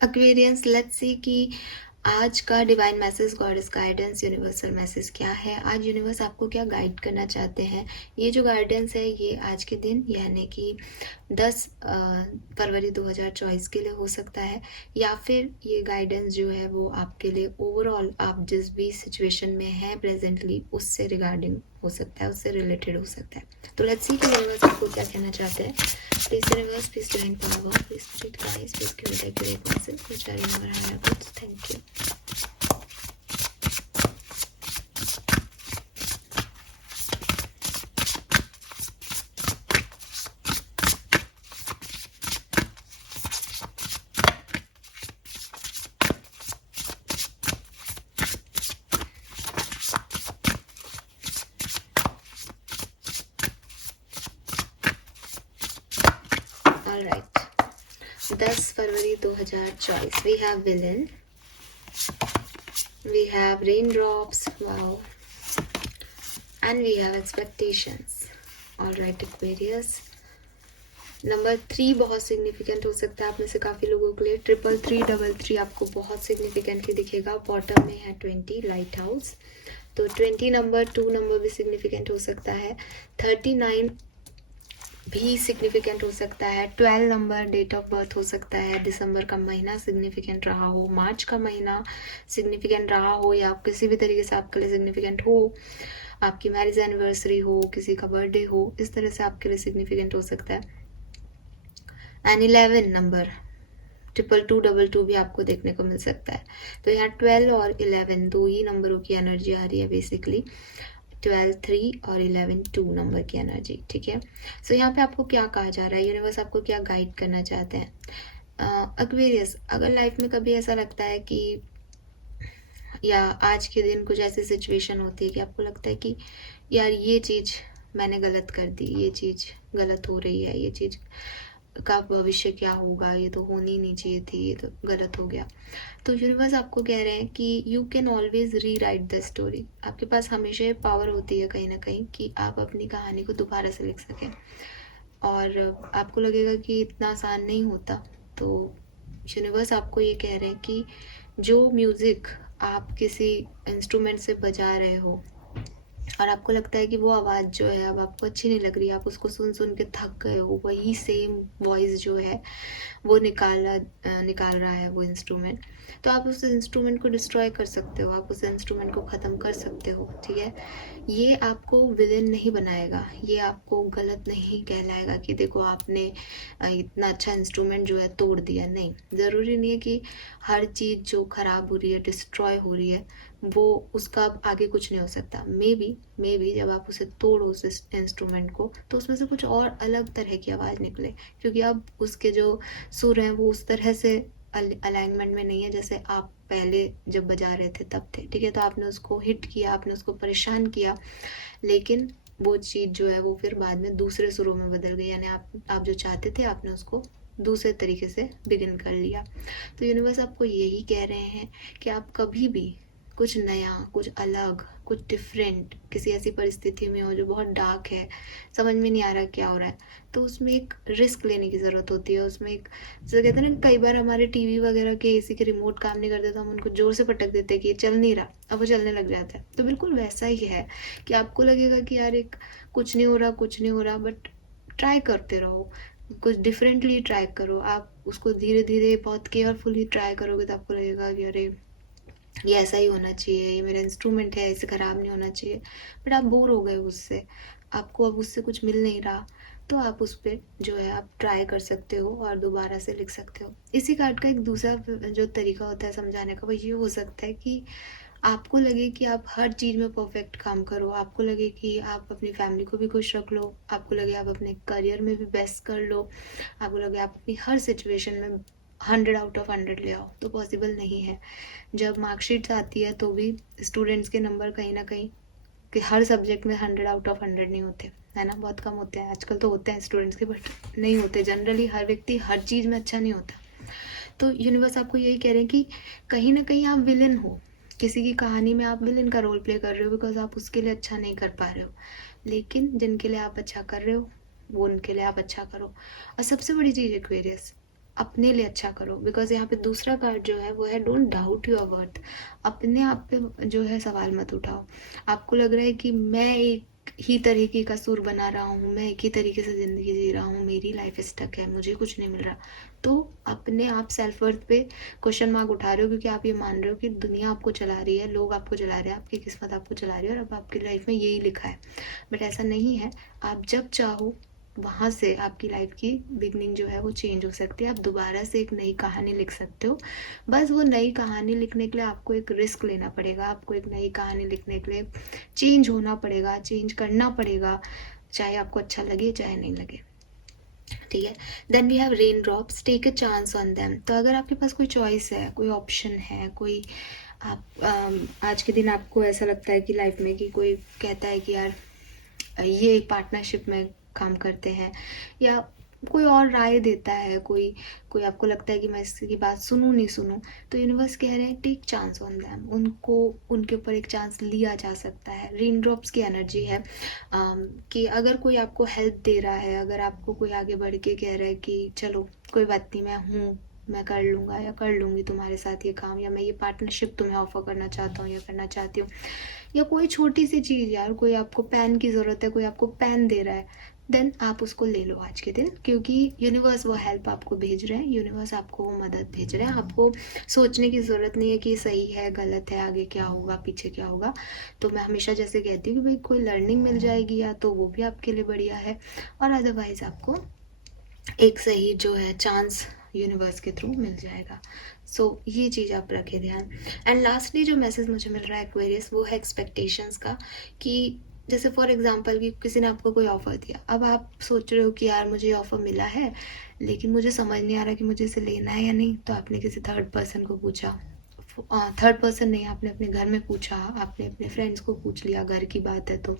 Aquarians, let's see कि आज का divine message, goddess guidance, universal message क्या है। आज यूनिवर्स आपको क्या गाइड करना चाहते हैं। ये जो गाइडेंस है ये आज के दिन यानी कि 10 फरवरी 2024 के लिए हो सकता है, या फिर ये गाइडेंस जो है वो आपके लिए ओवरऑल आप जिस भी सिचुएशन में हैं प्रेजेंटली उससे रिगार्डिंग हो सकता है, उससे रिलेटेड हो सकता है। तो लेट्स सी कि यूनिवर्स आपको क्या कहना चाहते हैं। Please universe, please divine power, please spirit guides, please give me the accurate message which are in your higher goods. Thank you. Alright, 10 फरवरी 2024 we have villain, we have raindrops, wow, and we have expectations. All right Aquarius, number 3 बहुत significant हो सकता है आप में से काफ़ी लोगों के लिए। 33333 आपको बहुत सिग्निफिकेंटली दिखेगा। बॉटम में है 20 लाइट हाउस, तो 20 नंबर 2 नंबर भी सिग्निफिकेंट हो सकता है। 39 भी सिग्निफिकेंट हो सकता है। 12 नंबर डेट ऑफ बर्थ हो सकता है। दिसंबर का महीना सिग्निफिकेंट रहा हो, मार्च का महीना सिग्निफिकेंट रहा हो, या किसी भी तरीके से आपके लिए सिग्निफिकेंट हो, आपकी मैरिज एनिवर्सरी हो, किसी का बर्थडे हो, इस तरह से आपके लिए सिग्निफिकेंट हो सकता है। एंड 11 नंबर 2222 भी आपको देखने को मिल सकता है। तो यहाँ 12 और 11 दो ही नंबरों की एनर्जी आ रही है बेसिकली। 12 3 और 11 2 नंबर की एनर्जी, ठीक है। सो यहाँ पे आपको क्या कहा जा रहा है, यूनिवर्स आपको क्या गाइड करना चाहते हैं। एक्वेरियस, अगर लाइफ में कभी ऐसा लगता है कि या आज के दिन कुछ ऐसी सिचुएशन होती है कि आपको लगता है कि यार ये चीज़ मैंने गलत कर दी, ये चीज़ गलत हो रही है, ये चीज़ का भविष्य क्या होगा, ये तो होनी नहीं चाहिए थी, ये तो गलत हो गया, तो यूनिवर्स आपको कह रहे हैं कि यू कैन ऑलवेज री राइट द स्टोरी। आपके पास हमेशा ये पावर होती है कहीं ना कहीं कि आप अपनी कहानी को दोबारा से लिख सकें, और आपको लगेगा कि इतना आसान नहीं होता। तो यूनिवर्स आपको ये कह रहे हैं कि जो म्यूज़िक आप किसी इंस्ट्रूमेंट से बजा रहे हो और आपको लगता है कि वो आवाज़ जो है अब आपको अच्छी नहीं लग रही है, आप उसको सुन सुन के थक गए हो, वही सेम वॉइस जो है वो निकाल रहा है वो इंस्ट्रूमेंट, तो आप उस इंस्ट्रूमेंट को डिस्ट्रॉय कर सकते हो, आप उस इंस्ट्रूमेंट को ख़त्म कर सकते हो, ठीक है। ये आपको विलेन नहीं बनाएगा, ये आपको गलत नहीं कहलाएगा कि देखो आपने इतना अच्छा इंस्ट्रूमेंट जो है तोड़ दिया। नहीं, ज़रूरी नहीं है कि हर चीज़ जो ख़राब हो रही है, डिस्ट्रॉय हो रही है, वो उसका अब आगे कुछ नहीं हो सकता। मे बी जब आप उसे तोड़ो उस इंस्ट्रूमेंट को, तो उसमें से कुछ और अलग तरह की आवाज़ निकले, क्योंकि अब उसके जो सुर हैं वो उस तरह से अलाइनमेंट में नहीं है जैसे आप पहले जब बजा रहे थे तब थे, ठीक है। तो आपने उसको हिट किया, आपने उसको परेशान किया, लेकिन वो चीज़ जो है वो फिर बाद में दूसरे सुरों में बदल गई, यानी आप जो चाहते थे आपने उसको दूसरे तरीके से बिगिन कर लिया। तो यूनिवर्स आपको यही कह रहे हैं कि आप कभी भी कुछ नया, कुछ अलग, कुछ डिफरेंट किसी ऐसी परिस्थिति में हो जो बहुत डार्क है, समझ में नहीं आ रहा क्या हो रहा है, तो उसमें एक रिस्क लेने की ज़रूरत होती है। उसमें एक जैसे कहते हैं ना, कई बार हमारे टीवी वगैरह के एसी के रिमोट काम नहीं करते तो हम उनको ज़ोर से पटक देते हैं कि ये चल नहीं रहा, अब वो चलने लग जाता है। तो बिल्कुल वैसा ही है कि आपको लगेगा कि यार एक कुछ नहीं हो रहा, कुछ नहीं हो रहा, बट ट्राई करते रहो, कुछ डिफरेंटली ट्राई करो। आप उसको धीरे धीरे बहुत केयरफुली ट्राई करोगे तो आपको लगेगा कि अरे ये ऐसा ही होना चाहिए, ये मेरा इंस्ट्रूमेंट है, इसे ख़राब नहीं होना चाहिए, बट आप बोर हो गए उससे, आपको अब उससे कुछ मिल नहीं रहा, तो आप उस पर जो है आप ट्राई कर सकते हो और दोबारा से लिख सकते हो। इसी कार्ड का एक दूसरा जो तरीका होता है समझाने का वो ये हो सकता है कि आपको लगे कि आप हर चीज़ में परफेक्ट काम करो, आपको लगे कि आप अपनी फैमिली को भी खुश रख लो, आपको लगे आप अपने करियर में भी बेस्ट कर लो, आपको लगे आप अपनी हर सिचुएशन में 100 आउट ऑफ 100 ले आओ, तो पॉसिबल नहीं है। जब मार्कशीट्स आती है तो भी स्टूडेंट्स के नंबर कहीं ना कहीं कि हर सब्जेक्ट में 100 आउट ऑफ 100 नहीं होते, है ना, बहुत कम होते हैं। आजकल तो होते हैं स्टूडेंट्स के, बट नहीं होते जनरली, हर व्यक्ति हर चीज़ में अच्छा नहीं होता। तो यूनिवर्स आपको यही कह रहे हैं कि कहीं ना कहीं आप विलन हो, किसी की कहानी में आप विलन का रोल प्ले कर रहे हो, बिकॉज आप उसके लिए अच्छा नहीं कर पा रहे हो, लेकिन जिनके लिए आप अच्छा कर रहे हो वो उनके लिए आप अच्छा करो। और सबसे बड़ी चीज़ एक्वेरियस, अपने लिए अच्छा करो, बिकॉज यहाँ पे दूसरा कार्ड जो है वो है डोंट डाउट योर वर्थ। अपने आप पे जो है सवाल मत उठाओ। आपको लग रहा है कि मैं एक ही तरीके का सुर बना रहा हूँ, मैं एक ही तरीके से ज़िंदगी जी रहा हूँ, मेरी लाइफ स्टक है, मुझे कुछ नहीं मिल रहा, तो अपने आप सेल्फ वर्थ पे क्वेश्चन मार्क उठा रहे हो, क्योंकि आप ये मान रहे हो कि दुनिया आपको चला रही है, लोग आपको चला रहे हैं, आपकी किस्मत आपको चला रही है और अब आपकी लाइफ में यही लिखा है। बट ऐसा नहीं है। आप जब चाहो वहाँ से आपकी लाइफ की बिगनिंग जो है वो चेंज हो सकती है। आप दोबारा से एक नई कहानी लिख सकते हो। बस वो नई कहानी लिखने के लिए आपको एक रिस्क लेना पड़ेगा, आपको एक नई कहानी लिखने के लिए चेंज होना पड़ेगा, चेंज करना पड़ेगा, चाहे आपको अच्छा लगे चाहे नहीं लगे। ठीक है। Then we have rain drops, take a chance on them. तो अगर आपके पास कोई चॉइस है, कोई ऑप्शन है, कोई आप आज के दिन आपको ऐसा लगता है कि लाइफ में कि कोई कहता है कि यार ये एक पार्टनरशिप में काम करते हैं, या कोई और राय देता है, कोई कोई आपको लगता है कि मैं इसकी बात सुनूं नहीं सुनूं, तो यूनिवर्स कह रहे हैं टेक चांस ऑन देम। उनको उनके ऊपर एक चांस लिया जा सकता है। रेन ड्रॉप्स की एनर्जी है कि अगर कोई आपको हेल्प दे रहा है, अगर आपको कोई आगे बढ़ के कह रहा है कि चलो कोई बात नहीं, मैं हूँ, मैं कर लूँगा या कर लूँगी तुम्हारे साथ ये काम, या मैं ये पार्टनरशिप तुम्हें ऑफर करना चाहता हूँ या करना चाहती हूँ, या कोई छोटी सी चीज़, यार कोई आपको पेन की ज़रूरत है, कोई आपको पेन दे रहा है, देन आप उसको ले लो आज के दिन, क्योंकि यूनिवर्स वो हेल्प आपको भेज रहे हैं, यूनिवर्स आपको वो मदद भेज रहे हैं। आपको सोचने की ज़रूरत नहीं है कि सही है गलत है, आगे क्या होगा पीछे क्या होगा। तो मैं हमेशा जैसे कहती हूँ कि भाई कोई लर्निंग मिल जाएगी या तो वो भी आपके लिए बढ़िया है, और अदरवाइज़ आपको एक सही जो है चांस यूनिवर्स के थ्रू मिल जाएगा। सो ये चीज़ आप रखें ध्यान। एंड लास्टली जो मैसेज मुझे मिल रहा है एक्वेरियस, वो है एक्सपेक्टेशंस का, कि जैसे फॉर एग्जांपल कि किसी ने आपको कोई ऑफ़र दिया, अब आप सोच रहे हो कि यार मुझे ऑफ़र मिला है लेकिन मुझे समझ नहीं आ रहा कि मुझे इसे लेना है या नहीं, तो आपने किसी थर्ड पर्सन को पूछा, थर्ड पर्सन नहीं, आपने अपने घर में पूछा, आपने अपने फ्रेंड्स को पूछ लिया, घर की बात है तो,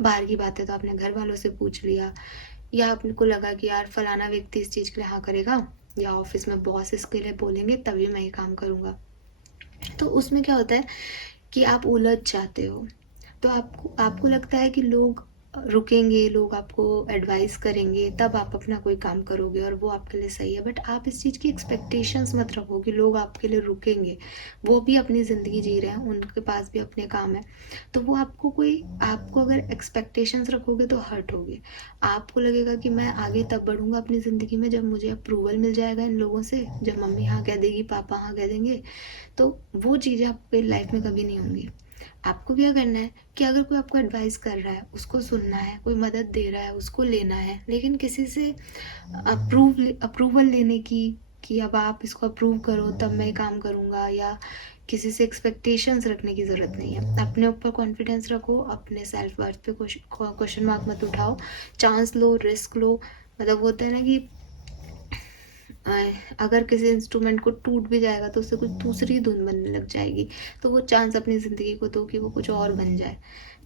बाहर की बात है तो आपने घर वालों से पूछ लिया, या आपको लगा कि यार फलाना व्यक्ति इस चीज़ के लिए हाँ करेगा, या ऑफिस में बॉस इसके लिए बोलेंगे तभी मैं ये काम करूँगा। तो उसमें क्या होता है कि आप उलझ जाते हो। तो आपको लगता है कि लोग रुकेंगे, लोग आपको एडवाइस करेंगे, तब आप अपना कोई काम करोगे और वो आपके लिए सही है। बट आप इस चीज़ की एक्सपेक्टेशंस मत रखो कि लोग आपके लिए रुकेंगे। वो भी अपनी ज़िंदगी जी रहे हैं, उनके पास भी अपने काम है। तो वो आपको अगर एक्सपेक्टेशंस रखोगे तो हर्ट होगे। आपको लगेगा कि मैं आगे तब बढ़ूँगा अपनी ज़िंदगी में जब मुझे अप्रूवल मिल जाएगा इन लोगों से, जब मम्मी हाँ कह देगी, पापा हाँ कह देंगे। तो वो चीज़ें आपके लाइफ में कभी नहीं होंगी। आपको क्या करना है कि अगर कोई आपको एडवाइस कर रहा है उसको सुनना है, कोई मदद दे रहा है उसको लेना है, लेकिन किसी से अप्रूवल लेने की कि अब आप इसको अप्रूव करो तब मैं काम करूँगा, या किसी से एक्सपेक्टेशंस रखने की ज़रूरत नहीं है। अपने ऊपर कॉन्फिडेंस रखो, अपने सेल्फ वर्थ पे क्वेश्चन मार्क मत उठाओ, चांस लो, रिस्क लो। मतलब होता है ना कि अगर किसी इंस्ट्रूमेंट को टूट भी जाएगा तो उससे कुछ दूसरी धुन बनने लग जाएगी, तो वो चांस अपनी ज़िंदगी को दो कि वो कुछ और बन जाए।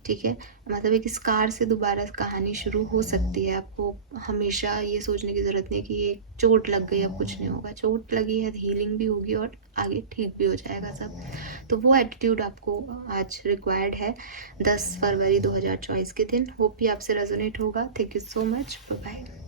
ठीक है, मतलब एक स्कार से दोबारा कहानी शुरू हो सकती है। आपको हमेशा ये सोचने की ज़रूरत नहीं है कि ये चोट लग गई अब कुछ नहीं होगा। चोट लगी है, हीलिंग भी होगी और आगे ठीक भी हो जाएगा सब। तो वो एटीट्यूड आपको आज रिक्वायर्ड है 10 फरवरी 2024 के दिन। होप ही आपसे रेजोनेट होगा। Thank you so much, bye bye.